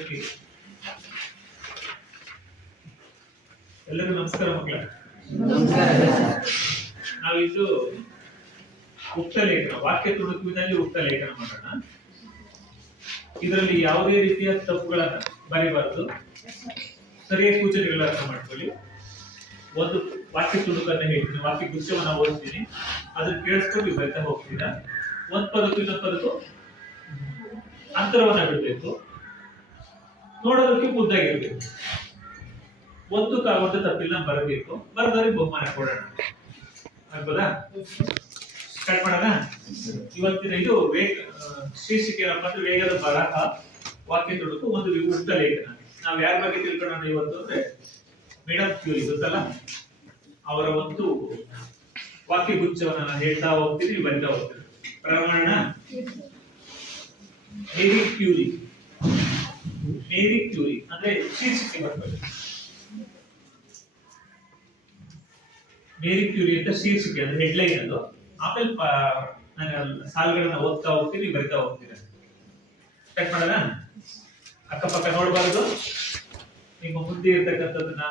Okay, ಎಲ್ಲರಿಗೂ ನಮಸ್ಕಾರ ಮಕ್ಕಳ. ನಾವಿದ್ದು ಉಕ್ತ ಲೇಖನ, ವಾಕ್ಯ ತುಣುಕುವಿನಲ್ಲಿ ಉಕ್ತ ಲೇಖನ ಮಾಡೋಣ. ಇದರಲ್ಲಿ ಯಾವುದೇ ರೀತಿಯ ತಪ್ಪುಗಳನ್ನ ಬರೀಬಾರದು, ಸರಿಯಾದ ಸೂಚನೆಗಳನ್ನ ಅರ್ಥ ಮಾಡ್ಕೊಳ್ಳಿ. ಒಂದು ವಾಕ್ಯ ತುಣುಕನ್ನ ಹೇಳ್ತೀನಿ, ವಾಕ್ಯ ಗುಚ್ಛವನ್ನ ಓದ್ತೀನಿ, ಅದನ್ನ ಕೇಳಿಸ್ಕೊಂಡು ಬರಿತಾ ಹೋಗ್ತೀರಾ. ಒಂದ್ ಪದಕ್ಕೂ ಇನ್ನೊಂದು ಪದಕ್ಕೂ ಅಂತರವನ್ನ ಬಿಡಬೇಕು, ನೋಡೋದಕ್ಕೆ ಮುದ್ದಾಗಿರ್ಬೇಕು. ಒಂದು ತಪ್ಪಿಲ್ಲ ಬರಬೇಕು, ಬರದವ್ರಿಗೆ ಬಹುಮಾನ ಕೊಡೋಣ. ಆಗ್ಬೋದಾ? ಸ್ಟಾರ್ಟ್ ಮಾಡೋಣ. ಇವತ್ತಿನ ಇದು ಶೀರ್ಷಿಕೆ ಏನಪ್ಪ ಅಂದ್ರೆ ವೇಗದ ಬರಹ, ವಾಕ್ಯ ತುಣುಕು, ಒಂದು ಉಕ್ತ ಲೇಖನ. ನಾವ್ ಯಾರ ಬಗ್ಗೆ ತಿಳ್ಕೊಳ್ಳೋಣ ಇವತ್ತು ಅಂದ್ರೆ ಮೇಡಮ್ ಕ್ಯೂರಿ, ಗೊತ್ತಲ್ಲ, ಅವರ ಒಂದು ವಾಕ್ಯ ಗುಚ್ಛವನ್ನ ನಾನು ಹೇಳ್ತಾ ಹೋಗ್ತೀನಿ, ಬರಿತಾ ಹೋಗ್ತೀನಿ. ಪ್ರಮಾಣ ಮೇರಿ ಕ್ಯೂರಿ. ಮೇರಿ ಕ್ಯೂರಿ ಅಂದ್ರೆ ಶೀರ್ಷಿಕೆ ಬರ್ಬೇಕು. ಮೇರಿ ಕ್ಯೂರಿ ಅಂತ ಶೀರ್ಷಿಕೆ ಅಂದ್ರೆ ಹೆಡ್ಲೈನ್ ಅದು. ಆಮೇಲೆ ನಾನು ಸಾಲುಗಳನ್ನ ಓದ್ತಾ ಹೋಗ್ತೀನಿ, ಬರಿತಾ ಹೋಗ್ತೀನಿ. ಸ್ಟಾರ್ಟ್ ಮಾಡೋಣ. ಅಕ್ಕಪಕ್ಕ ನೋಡಬಾರ್ದು, ನಿಮ್ಮ ಮುಂದೆ ಇರ್ತಕ್ಕಂಥದ್ದನ್ನ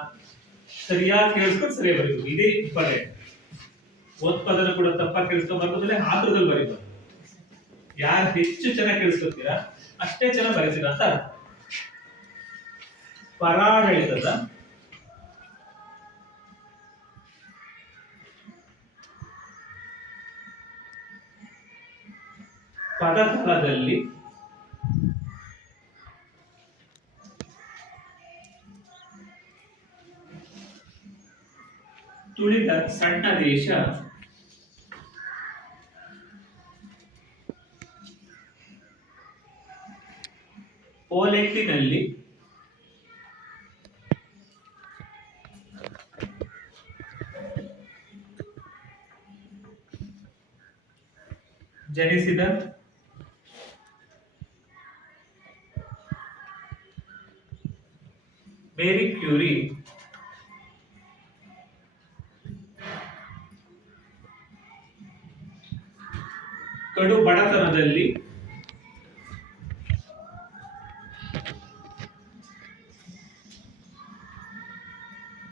ಸರಿಯಾಗಿ ಕೇಳಿಸ್ಕೊಂಡು ಸರಿಯಾಗಿ ಬರೀಬೇಕು. ಇದೇ ಇಂಪಾರ್ಟೆಂಟ್. ಒಂದ್ ಪದನ ಕೂಡ ತಪ್ಪಾಗಿ ಕೇಳಿಸ್ಕೊಂಡ್ಬಾರ್ದು, ಆಮೇಲೆ ಆತುರದಲ್ಲಿ ಬರೀಬಾರ್ದು. ಯಾರು ಹೆಚ್ಚು ಚೆನ್ನಾಗಿ ಕೇಳಿಸ್ಕೊತೀರಾ ಅಷ್ಟೇ ಚೆನ್ನಾಗಿ ಬರೀತೀರಾ ಅಂತ. ಪರಾಡಳಿತದ ಪದತಲದಲ್ಲಿ ತುಳಿದ ಸಣ್ಣ ದೇಶ ಪೋಲೆಂಡಿನಲ್ಲಿ ಜನಿಸಿದ ಮೇರಿ ಕ್ಯೂರಿ ಕಡು ಬಡತನದಲ್ಲಿ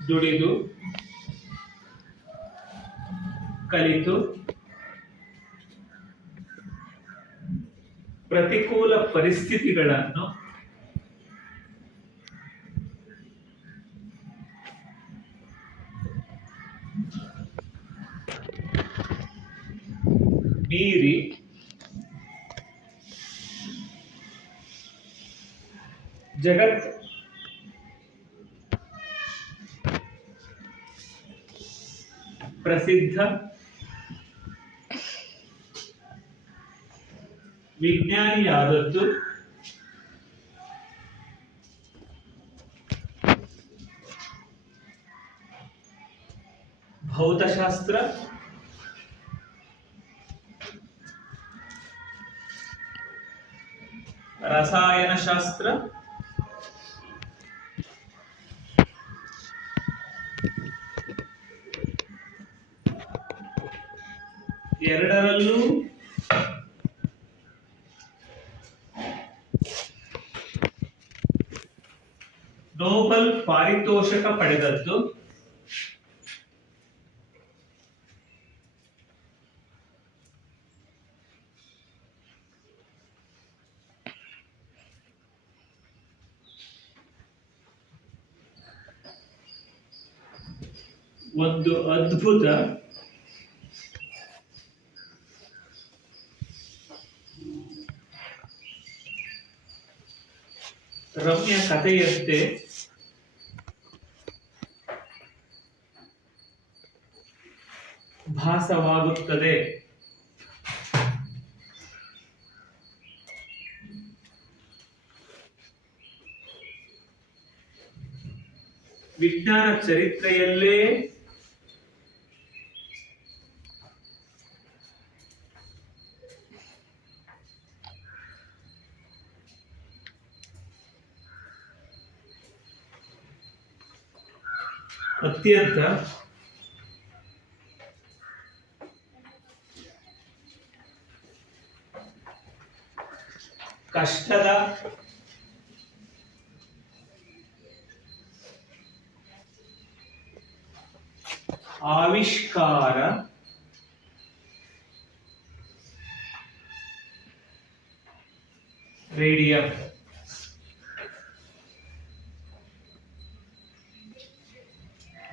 ದುಡಿದು ಕಲಿತು ಪ್ರತಿಕೂಲ ಪರಿಸ್ಥಿತಿಗಳನ್ನು ಮೀರಿ ಜಗತ್ ಪ್ರಸಿದ್ಧ ವಿಜ್ಞಾನಿಯಾದದ್ದು ಭೌತಶಾಸ್ತ್ರ, ರಸಾಯನಶಾಸ್ತ್ರ, ಎರಡರಲ್ಲೂ ನೋಬೆಲ್ ಪಾರಿತೋಷಕ ಪಡೆದದ್ದು ಒಂದು ಅದ್ಭುತ ರಮ್ಯ ಕಥೆಯಂತೆ ಭಾಸವಾಗುತ್ತದೆ. ವಿಜ್ಞಾನ ಚರಿತ್ರೆಯಲ್ಲೇ ಅತ್ಯಂತ ಕಷ್ಟದ ಆವಿಷ್ಕಾರ ರೇಡಿಯಂ.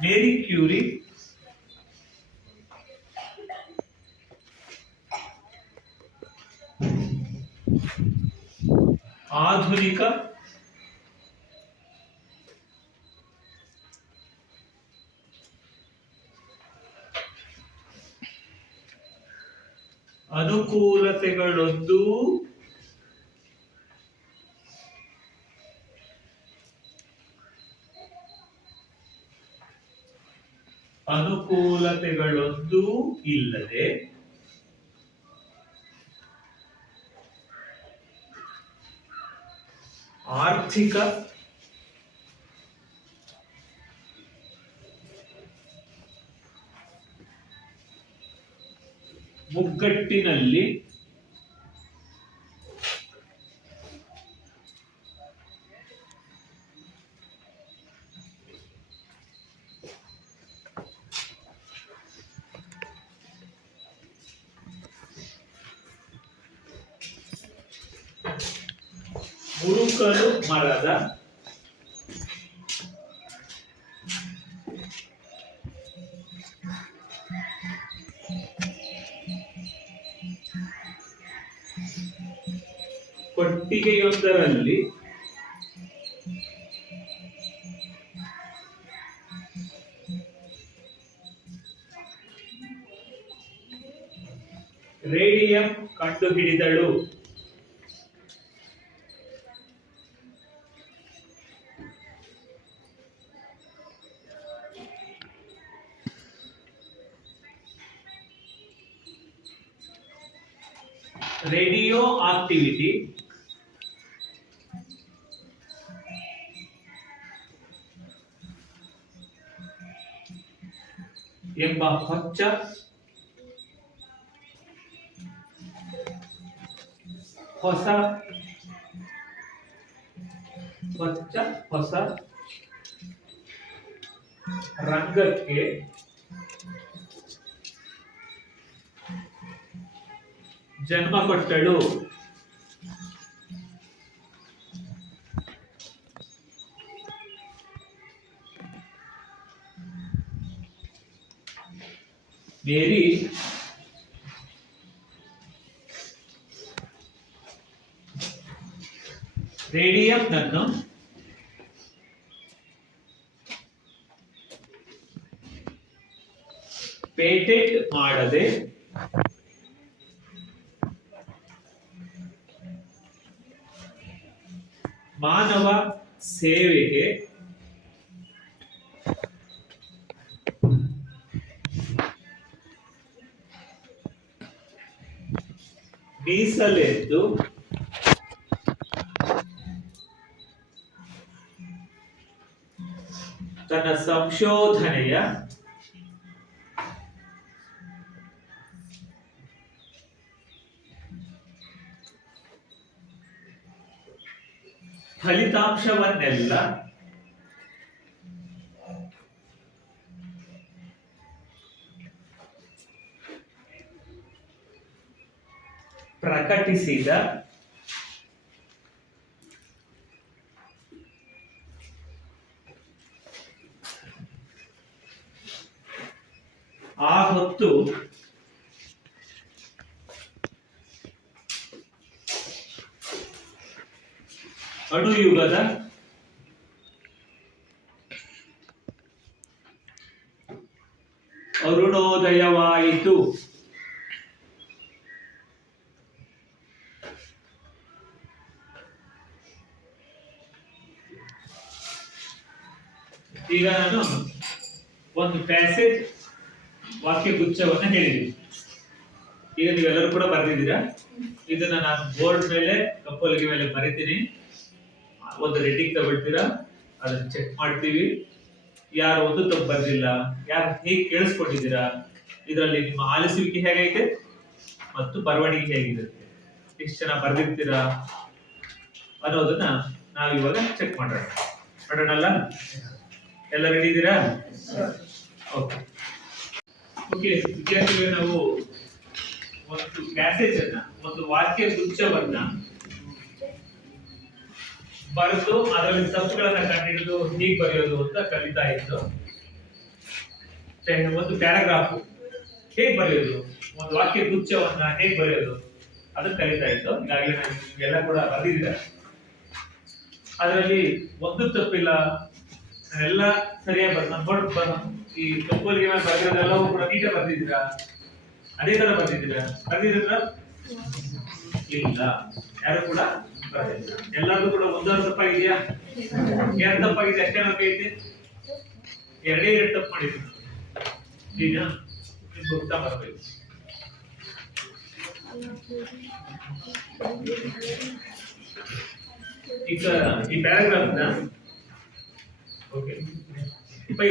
ಮೇರಿ ಕ್ಯೂರಿ ಆಧುನಿಕ ಅನುಕೂಲತೆಗಳೊಂದೂ ಇಲ್ಲದೆ ಆರ್ಥಿಕ ಮುಗ್ಗಟ್ಟಿನಲ್ಲಿ ಮುರುಕಲು ಮರದ ಕೊಟ್ಟಿಗೆಯೊಂದರಲ್ಲಿ ರೇಡಿಯಂ ಕಂಡುಹಿಡಿದಳು. ರೇಡಿಯೋ ಆಕ್ಟಿವಿಟಿ ಎಂಬ ಹೊಸ ರಂಗಕ್ಕೆ ಜನ್ಮ ಕೊಟ್ಟಳು. ಮೇರಿ ರೇಡಿಯಂನನ್ನು ಪೇಟೆಂಟ್ ಮಾಡದೆ ಮಾನವ ಸೇವೆಗೆ ಮೀಸಲೆಂದು ತನ್ನ ಸಂಶೋಧನೆಯ ಫಲಿತಾಂಶವನ್ನೆಲ್ಲ ಪ್ರಕಟಿಸಿದ ಆ ಹೊತ್ತು ಅಣುಯುಗದ ಅರುಣೋದಯವಾಯಿತು. ಈಗ ನಾನು ಒಂದು ಪ್ಯಾಸೇಜ್ ವಾಕ್ಯ ಗುಚ್ಛವನ್ನು ಹೇಳಿದ್ದೀನಿ. ಈಗ ನೀವೆಲ್ಲರೂ ಕೂಡ ಬರೆದಿದ್ದೀರಾ. ಇದನ್ನ ನಾನು ಬೋರ್ಡ್ ಮೇಲೆ ಕಪ್ಪಲಿಗೆ ಮೇಲೆ ಬರಿತೀನಿ. ಒಂದು ರೆಡ್ಡಿಂಗ್ ತಗೊಳ್ತೀರಾ, ಅದನ್ನ ಚೆಕ್ ಮಾಡ್ತೀವಿ. ಯಾರು ಒಂದು ತಪ್ಪು ಬರ್ದಿಲ್ಲ, ಯಾರು ಹೇಗೆ ಕೇಳಿಸ್ಕೊಂಡಿದ್ದೀರಾ, ಇದರಲ್ಲಿ ನಿಮ್ಮ ಆಲಿಸುವಿಕೆ ಹೇಗೈತೆ ಮತ್ತು ಬರವಣಿಗೆ ಹೇಗಿರುತ್ತೆ, ಎಷ್ಟು ಜನ ಬರ್ದಿರ್ತೀರಾ ಅನ್ನೋದನ್ನ ನಾವಿವಾಗ ಚೆಕ್ ಮಾಡೋಣಲ್ಲ. ಎಲ್ಲ ರೆಡಿ ಇದ್ದೀರಾ? ಓಕೆ. ಓಕೆ ವಿದ್ಯಾರ್ಥಿಗಳು, ನಾವು ಒಂದು ಪ್ಯಾಸೇಜ್ ಅನ್ನ, ಒಂದು ವಾಕ್ಯ ಗುಚ್ಛವನ್ನ ಬರೆದು ಅದರಲ್ಲಿ ತಪ್ಪುಗಳನ್ನ ಕಂಡುಹಿಡಿದು ಹೇಗೆ ಬರೆಯೋದು ಅಂತ ಕಲಿತಾ ಇದ್ದು. ಒಂದು ಪ್ಯಾರಾಗ್ರಾಫ್ ಹೇಗೆ ಬರೆಯೋದು, ಒಂದು ವಾಕ್ಯ ಗುಚ್ಛವನ್ನ ಹೇಗೆ ಬರೆಯೋದು ಅದನ್ನ ಕಲಿತಾ ಇದ್ದು. ಈಗಾಗಲೇ ಎಲ್ಲ ಕೂಡ ಬರೆದಿದ್ದಾರೆ. ಅದರಲ್ಲಿ ಒಂದು ತಪ್ಪಿಲ್ಲ, ಎಲ್ಲ ಸರಿಯಾಗಿ ಈ ತಪ್ಪುಗಳಿಗೆ ಬರೆದಿರೋದೆಲ್ಲವೂ ಕೂಡ ನೀಟಾಗಿ ಬರ್ದಿದ್ದೀರಾ? ಅದೇ ತರ ಬರ್ದಿದ್ದೀರಾ? ಇಲ್ಲ, ಯಾರು ಕೂಡ ಬರ್ದಿಲ್ಲ. ಎಲ್ಲರೂ ಕೂಡ ಒಂದೊಂದು ತಪ್ಪಾಗಿದೆಯಾ? ಎರಡು ತಪ್ಪಾಗಿದೆ, ಅಷ್ಟೇ ಐತೆ. ಎರಡೇ ಎರಡು ತಪ್ಪು ಮಾಡಿದ್ದೀನಿ. ಈಗ ಗೊತ್ತಾ ಬರಬೇಕು. ಈಗ ಈ ಪ್ಯಾರಾಗ್ರಾಫ್ ನ ಓಕೆ ಬೈ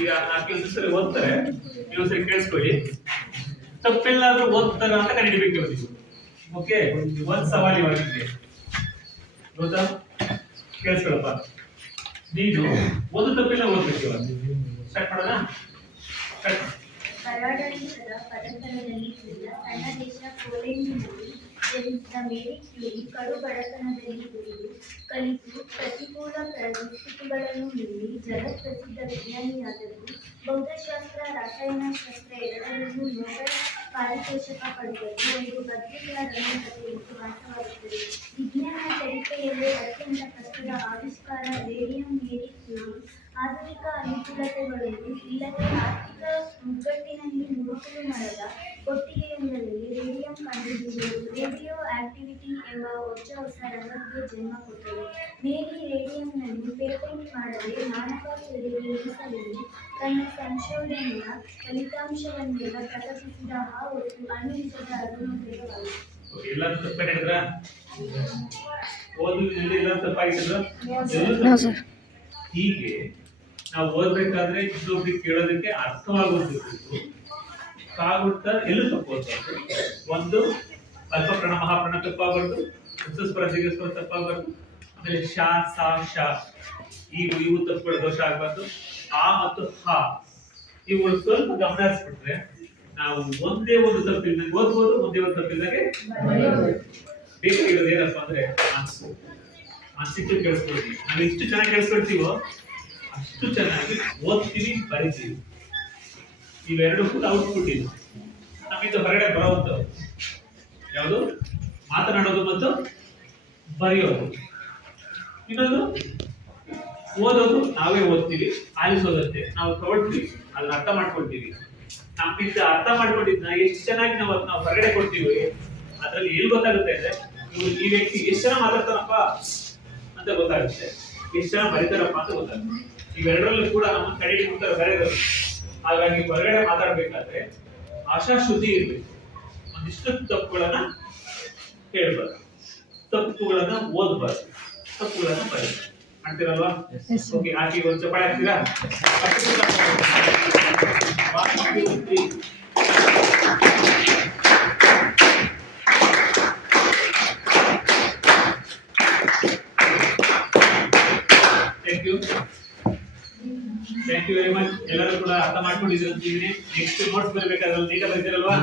ಈಗ ನಾಲ್ಕು ಸರಿ ಓದ್ತಾರೆ, ನೀವು ಸರಿ ಕೇಳಿಸ್ಕೊಳ್ಳಿ. ತಪ್ಪೆಲ್ಲಾದ್ರೂ ಓದ್ತಾರ ಅಂತ ಕಂಡುಹಿಡಿಬೇಕು ಇವತ್ತು. ಓಕೆ, ಒಂದ್ ಸವಾಲ್ ಇವಾಗಿದ್ರೆ ಗೊತ್ತಾ? ಕೇಳಿಸ್ಕೊಳಪ್ಪ, ನೀನು ಒಂದು ತಪ್ಪಿಲ್ಲ ಓದ್ಬೇಕು ಇವತ್ತು. ಸ್ಟಾರ್ಟ್ ಮಾಡೋಣ. ಕರಾಡಳಿತದ ಪದಕಗಳಲ್ಲಿ ಸಣ್ಣ ದೇಶ ಪೋಲೆಂಡಿನಲ್ಲಿ ಜನಿಸಿದ ಮೇರಿ ಕ್ಯೂರಿ ಕಡು ಬಡತನದಲ್ಲಿ ದುಡಿದು ಕಲಿತು ಪ್ರತಿಕೂಲ ಪರಿಸ್ಥಿತಿಗಳನ್ನು ಮೀರಿ ಜಗತ್ಪ್ರಸಿದ್ಧ ವಿಜ್ಞಾನಿಯಾದರು. ಭೌತಶಾಸ್ತ್ರ, ರಸಾಯನಶಾಸ್ತ್ರ ಎರಡರಲ್ಲೂ ನೊಬೆಲ್ ಪಾರಿತೋಷಕ ಪಡೆದರು. ಒಂದು ಬದ್ರಿಕೆಯ ರಂಗಕಥೆಯಂತೆ ವಾಸವಾಗುತ್ತದೆ. ವಿಜ್ಞಾನ ಚರಿತ್ರೆಯಲ್ಲಿ ಅತ್ಯಂತ ಕಷ್ಟದ ಆವಿಷ್ಕಾರ ರೇಡಿಯಂ. ಮೇರಿ ಕ್ಯೂರಿ ಆಧುನಿಕ ಅನುಕೂಲತೆಗಳನ್ನು ಇಲ್ಲದೆ ಆರ್ಥಿಕ ಮುಗ್ಗಟ್ಟಿನಲ್ಲಿ ನುಣುಕಲು ಮರದ ಕೊಟ್ಟಿಗೆಯೊಂದರಲ್ಲಿ ರೇಡಿಯಂ ಕಂಡುಹಿಡಿಯುವುದು ರೇಡಿಯೋ ಆಕ್ಟಿವಿಟಿ ಎಂಬ ಹೊಸ ರಂಗಕ್ಕೆ ಜನ್ಮ ಕೊಟ್ಟರು. ಮೇರಿ ರೇಡಿಯಂನನ್ನು ಪೇಟೆಂಟ್ ಮಾಡದೆ ಮಾನವ ಸೇವೆಗೆ ಇರಿಸಲೆಂದು ತನ್ನ ಸಂಶೋಧನೆಯ ಫಲಿತಾಂಶವನ್ನೆಲ್ಲ ಪ್ರಕಟಿಸಿದ ಆ ಹೊತ್ತು ಅನುಭವಿಸಿದ ಅರುಣೋದಯವಾಯಿತು. ಹೀಗೆ ನಾವು ಓದ್ಬೇಕಾದ್ರೆ ಇನ್ನೊಬ್ರಿಗೆ ಕೇಳೋದಕ್ಕೆ ಅರ್ಥವಾಗೋದು ಕಾಗುತ್ತಾ ಎಲ್ಲೂ ತಪ್ಪೋದು. ಒಂದು ಅಲ್ಪಪ್ರಾಣ ಮಹಾಪ್ರಾಣ ತಪ್ಪಾಗಬಾರ್ದು, ಸ್ಪರ ದೀರ್ಘಸ್ವರ ತಪ್ಪಾಗಬಾರ್ದು, ಆಮೇಲೆ ಶಾ ಸಾ ಶ ಇವು ತಪ್ಪುಗಳ ದೋಷ ಆಗಬಾರ್ದು. ಆ ಮತ್ತು ಹ ಇವುಗಳು ಸ್ವಲ್ಪ ಗಮನ ಹರಿಸ್ಬಿಟ್ರೆ ನಾವು ಒಂದೇ ಒಂದು ತಪ್ಪಿಲ್ದಂಗೆ ಓದ್ಬೋದು, ಒಂದೇ ಒಂದು ತಪ್ಪಿಲ್ದಂಗೆ ಬೇಕಾಗಿರೋದು ಏನಪ್ಪ ಅಂದ್ರೆ ಮಾನಸಿಕ ಕೇಳಿಸ್ಕೊಳ್ತೀವಿ. ನಾವು ಎಷ್ಟು ಚೆನ್ನಾಗಿ ಕೇಳಿಸ್ಕೊಳ್ತೀವೋ ಅಷ್ಟು ಚೆನ್ನಾಗಿ ಓದ್ತೀವಿ, ಬರಿತೀವಿ. ಇವೆರಡು ಕೂಡ ಔಟ್ಪುಟ್ ಇದು. ನಮ್ಮಿಂದ ಹೊರಗಡೆ ಬರೋದು ಯಾವುದು? ಮಾತನಾಡೋದು ಮತ್ತು ಬರೆಯೋದು. ಇನ್ನೊಂದು ಓದೋದು ನಾವೇ ಓದ್ತೀವಿ, ಆಲಿಸೋದಂತೆ ನಾವು ತಗೊಳ್ತೀವಿ, ಅದನ್ನ ಅರ್ಥ ಮಾಡ್ಕೊಳ್ತೀವಿ. ನಮ್ಮಿಂದ ಅರ್ಥ ಮಾಡ್ಕೊಂಡಿದ್ನ ಎಷ್ಟು ಚೆನ್ನಾಗಿ ನಾವು ಹೊರಗಡೆ ಕೊಡ್ತೀವಿ. ಅದ್ರಲ್ಲಿ ಏನ್ ಗೊತ್ತಾಗುತ್ತೆ ಅಂದ್ರೆ ಈ ವ್ಯಕ್ತಿ ಎಷ್ಟು ಜನ ಮಾತಾಡ್ತಾರಪ್ಪ ಅಂತ ಗೊತ್ತಾಗುತ್ತೆ, ಎಷ್ಟು ಜನ ಬರೀತಾರಪ್ಪ ಅಂತ ಗೊತ್ತಾಗುತ್ತೆ. ಇವೆರಡರಲ್ಲೂ ಕೂಡ ನಮ್ಮ ಕಡೆ ಮುಟ್ತಾರೆ ಬರೆಯೋದು. ಹಾಗಾಗಿ ಹೊರಗಡೆ ಮಾತಾಡ್ಬೇಕಾದ್ರೆ ಆಶಾಶುದ್ಧಿ ಇರ್ಬೇಕು. ಒಂದಿಷ್ಟು ತಪ್ಪುಗಳನ್ನ ಹೇಳ್ಬಾರ್ದು, ತಪ್ಪುಗಳನ್ನ ಓದ್ಬಾರ್ದು, ತಪ್ಪುಗಳನ್ನ ಬರೀಬಾರ್ದು. ಮಾಡ್ತೀರಲ್ವಾ? ಓಕೆ, ಆಕೆ ಒಂದು ಚಪ್ಪಾಳೆ ಹಾಕ್ತೀರಾ? Thank you very much. ಎಲ್ಲರೂ ಕೂಡ ಅರ್ಥ ಮಾಡ್ಕೊಂಡಿದ್ದೀರಿ ಅಂತಿದ್ದೀನಿ. ನೆಕ್ಸ್ಟ್ ನೋಟ್ಸ್ ಬರಬೇಕಾದ್ರೆ ನೀಟಾಗಿ ಬರೀತೀರಲ್ವಾ?